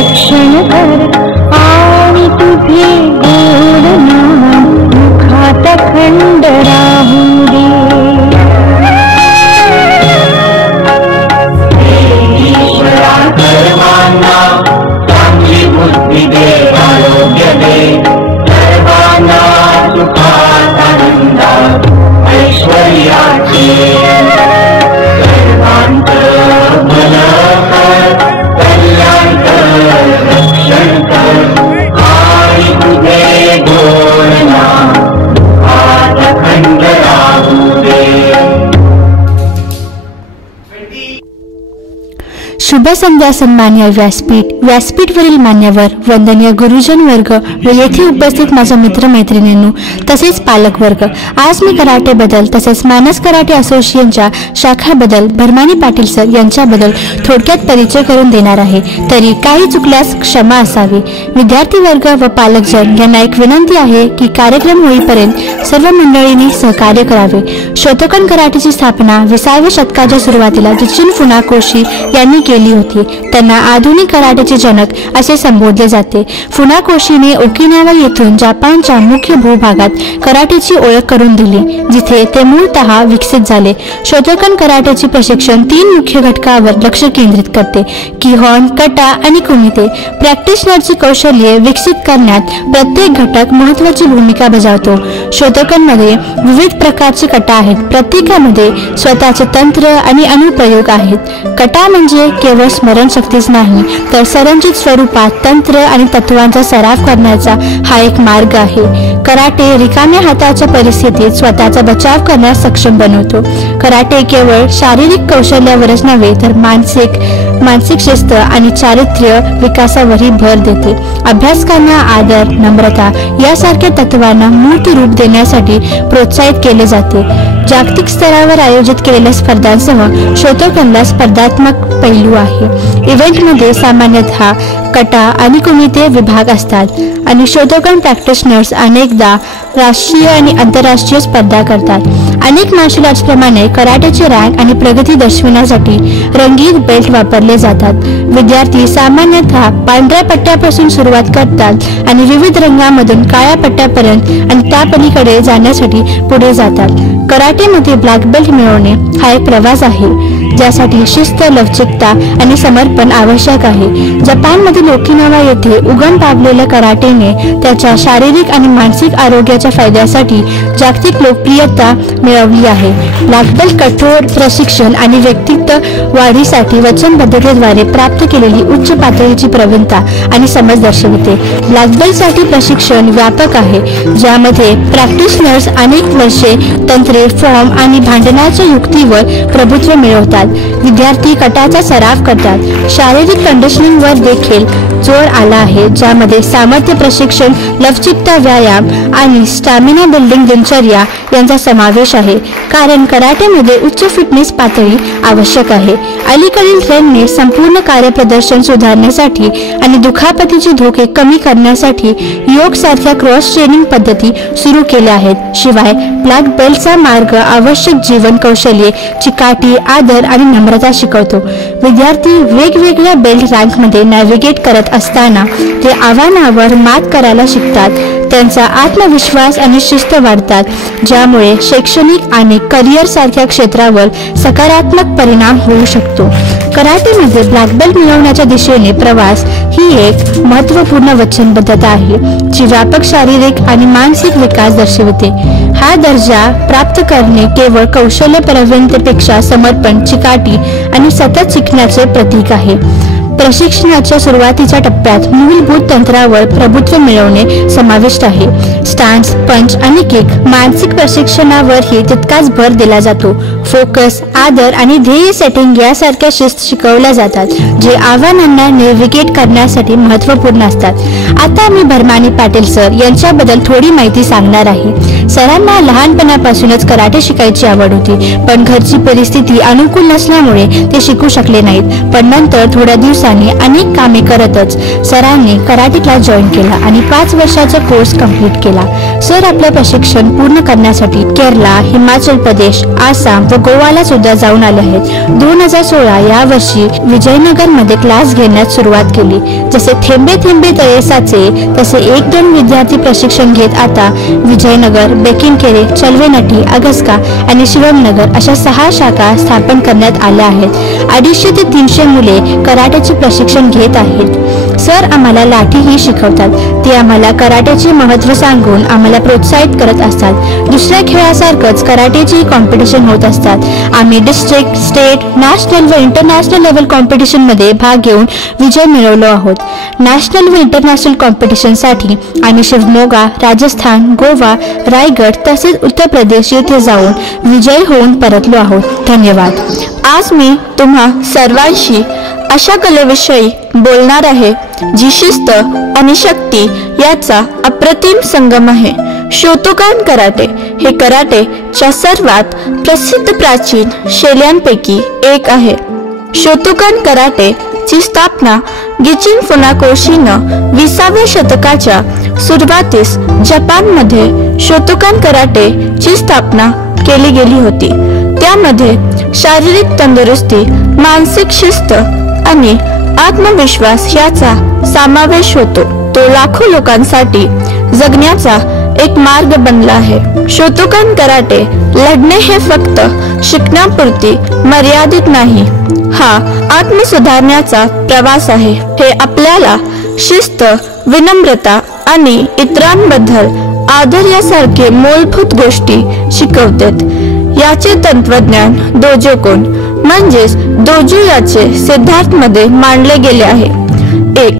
रक्षण कर आणि तुझे गोड नाम मुखात खंड राहू दे. ईश्वरा सर्वांना चांगली बुद्धी दे, आरोग्य दे, सर्वांना सुखात आनंदात ऐश्वर्याची. सर्वांचं भलं कर, कल्याण कर, रक्षण कर आणि तुझे गोड नाम मुखात खंड राहू दे. शुभ संध्या सन्मान्य व्यासपीठवरील मान्यवर, वंदनीय गुरुजन वर्ग व येथे उपस्थित माझ्या मित्रमैत्रिणींनो तसेच पालक वर्ग. आज मी कराटे बद्दल तसेच मानस कराटे असोसिएशनच्या शाखाबद्दल भरमानी पाटील सर यांच्याबद्दल थोडक्यात परिचय करून देणार आहे. तरी काही चुकल्यास क्षमा असावी. विद्यार्थी वर्ग व पालकजन यांना एक विनंती आहे की कार्यक्रम होईपर्यंत सर्व मंडळींनी सहकार्य करावे. शोतोकन कराटेची स्थापना 20व्या शतकाच्या सुरुवातीला जिचिन फुनाकोशी यांनी केली होती. त्यांना आधुनिक कराटेचे जनक असे संबोधले जाते. फुनाकोशीने ओकिनावा येथून जपानच्या मुख्य भूभागात कराटेची ओळख करून दिली, जिथे ते मूळतः विकसित झाले. शोतोकन कराटेचे प्रशिक्षण 3 मुख्य घटकावर लक्ष केंद्रित करते: किहोन, कटा आणि कुमिते. प्रॅक्टिशनरची कौशल्ये विकसित करण्यात प्रत्येक घटक महत्त्वाची भूमिका बजावतो. शोतोकनमध्ये विविध प्रकारचे कटा आहेत. प्रत्येकामध्ये स्वतःचे तंत्र आणि अनुप्रयोग आहेत. कटा म्हणजे केवळ स्मरणशक्तीच नाही, तर संरचित स्वरूपात तंत्र आणि तत्वांचा सराव करण्याचा हा एक मार्ग आहे. कराटे रिकाम्या हाताच्या परिस्थितीत स्वतःचा बचाव करण्यास सक्षम बनवतो. कराटे केवळ शारीरिक कौशल्यावरच नव्हे, तर मानसिक शिस्त आणि चारित्र्य विकासावरही भर देते. अभ्यासकांना आदर, नम्रता यासारख्या तत्वांना मूर्त रूप देण्यासाठी प्रोत्साहित केले जाते. जागतिक स्तरावर आयोजित केलेल्या स्पर्धांसह शोतोकनला स्पर्धात्मक पैलू आहे. इव्हेंटमध्ये सामान्यतः कटा आणि कुमिते विभाग असतात आणि शोतोकन प्रॅक्टिशनर्स अनेकदा राष्ट्रीय आणि आंतरराष्ट्रीय स्पर्धा करतात. अनेक मार्शल आर्ट्स प्रमाणे कराटेचे रँक आणि प्रगती दर्शविण्यासाठी रंगीत बेल्ट वापरले जातात. विद्यार्थी सामान्यतः पांढऱ्या पट्ट्यापासून सुरुवात करतात आणि विविध रंगांमधून काळ्या पट्ट्यापर्यंत आणि त्या पलीकडे जाण्यासाठी पुढे जातात. कराटेमध्ये ब्लॅक बेल्ट मिळवणे हा एक प्रवास आहे, ज्यासाठी शिस्त, लवचिकता आणि समर्पण आवश्यक आहे. जपानमधील ओकिनावा येथे उगम पावलेल्या कराटेने त्याच्या शारीरिक आणि मानसिक आरोग्याच्या फायद्यासाठी जागतिक लोकप्रियता मिळवली आहे. ब्लॅक बेल्ट कठोर प्रशिक्षण आणि व्यक्तित्व वाढीसाठी वचनबद्धतेद्वारे प्राप्त केलेली उच्च पातळीची प्रवीणता आणि समज दर्शविते. ब्लॅक बेल्टसाठी प्रशिक्षण व्यापक आहे, ज्यामध्ये प्रॅक्टिशनर्स अनेक वर्षे तंत्रे, फॉर्म आणि भांडणाच्या युक्तीवर प्रभुत्व मिळवतात. विद्यार्थी कटाचा सराव करतात. शारीरिक कंडिशनिंगवर देखील जोर आला आहे, ज्यामध्ये सामर्थ्य प्रशिक्षण, लवचिकता व्यायाम आणि स्टॅमिना बिल्डिंग दिनचर्या यांचा समावेश आहे, कारण कराटेमध्ये उच्च फिटनेस पातळी आवश्यक आहे. अलीकडील ट्रेंडने संपूर्ण कार्यप्रदर्शन सुधारण्यासाठी आणि दुखापतीचे धोके कमी करण्यासाठी योग सारख्या क्रॉस ट्रेनिंग पद्धती सुरू केल्या आहेत. शिवाय ब्लॅक बेल्टचा मार्ग आवश्यक जीवन कौशल्ये, चिकाटी, आदर आणि नम्रता शिकवतो. विद्यार्थी वेगवेगळ्या बेल्ट रँकमध्ये नॅव्हिगेट करत असताना ते आव्हानावर मात करायला शिकतात. त्यांचा आत्मविश्वास आणि शिस्त वाढतात, ज्यामुळे शैक्षणिक आणि करिअर सारख्या क्षेत्रावर सकारात्मक परिणाम होऊ शकतो. कराटेमध्ये ब्लॅक बेल्ट मिळवण्याच्या दिशेने प्रवास ही एक महत्त्वपूर्ण वचनबद्धता आहे, जी व्यापक शारीरिक आणि मानसिक विकास दर्शवते. हा दर्जा प्राप्त करणे केवळ कौशल्य प्रवीणतेपेक्षा समर्पण, चिकाटी आणि सतत शिकण्याचे प्रतीक आहे. प्रशिक्षणाच्या सुरुवातीच्या टप्प्यात मूलभूत तंत्रावर प्रभुत्व मिळवणे समाविष्ट आहे. स्टान्स, पंच आणि किक. मानसिक प्रशिक्षणावरही तितकाच भर दिला जातो. फोकस, आदर आणि ध्येय सेटिंग यासारख्या शिस्त शिकवल्या जातात, जे आव्हानांना नेव्हिगेट करण्यासाठी महत्त्वपूर्ण असतात. आता मी भरमानी पाटील सर यांच्याबद्दल थोडी माहिती सांगणार आहे. सरांना लहानपणापासूनच कराटे शिकायची आवड होती, पण घरची परिस्थिती अनुकूल नसल्यामुळे ते शिकू शकले नाहीत. पण नंतर थोड्या दिवसात अनुषंगाने अनेक कामे करतच सरांनी कराटे क्लास जॉईन केला आणि 5 वर्षाचा कोर्स कंप्लीट केला. सर आपलं प्रशिक्षण पूर्ण करण्यासाठी केरला, हिमाचल प्रदेश, आसाम व गोवाला सुद्धा जाऊन आले आहेत. 2016 या वर्षी विजयनगरमध्ये क्लास घेण्यास सुरुवात केली. जसे थेंबे थेंबे तळे साचे तसे 1-2 विद्यार्थी प्रशिक्षण घेत आता विजयनगर, बेकिनकेरे, चलवेनटी, अगस्का आणि शिवमनगर अशा 6 शाखा स्थापन करण्यात आल्या आहेत. 250 ते 300 मुले कराटेचे प्रशिक्षण घेत आहेत. सर आम्हाला लाठीही शिकवतात. ते आम्हाला कराटेचे महत्त्व सांगून आम्हाला प्रोत्साहित करत असतात. दुसऱ्या खेळासारखंच कराटेची कॉम्पिटिशन होत असतात. आम्ही डिस्ट्रिक्ट, स्टेट, नॅशनल व इंटरनॅशनल लेवल कॉम्पिटिशनमध्ये भाग घेऊन विजय मिळवलो आहोत. नॅशनल व इंटरनॅशनल कॉम्पिटिशनसाठी आम्ही शिवमोगा, राजस्थान, गोवा, रायगड तसेच उत्तर प्रदेश येथे जाऊन विजयी होऊन परतलो आहोत. धन्यवाद. आज मी तुम्हा सर्वांशी अशा कलेविषयी बोलणार आहे जी शिस्त आणि शक्ती याचा अप्रतिम संगम आहे. शोतोकान कराटे हे कराटेच्या सर्वात प्रसिद्ध प्राचीन शैल्यांपैकी एक आहे. शोतोकान कराटे ची स्थापना गिचिन फुनाकोशीनं 20व्या शतकाच्या सुरुवातीस जपानमध्ये शोतोकान कराटे ची स्थापना केली गेली होती. त्यामध्ये शारीरिक तंदुरुस्ती, मानसिक शिस्त आणि आत्मविश्वास याचा समावेश होतो. तो लाखो लोकांसाठी जगण्याचा एक मार्ग बनला आहे. शोतोकान कराटे लढणे हे फक्त शिकण्यापुरती मर्यादित नाही. हा आत्मसुधारण्याचा प्रवास आहे. हे आपल्याला शिस्त, विनम्रता आणि इतरांबद्दल आदर यासारखे मूलभूत गोष्टी शिकवतात. याचे तंत्रज्ञान दोजोकोन म्हणजेच दोजो याचे सिद्धांत मध्ये मांडले गेले आहे. 1.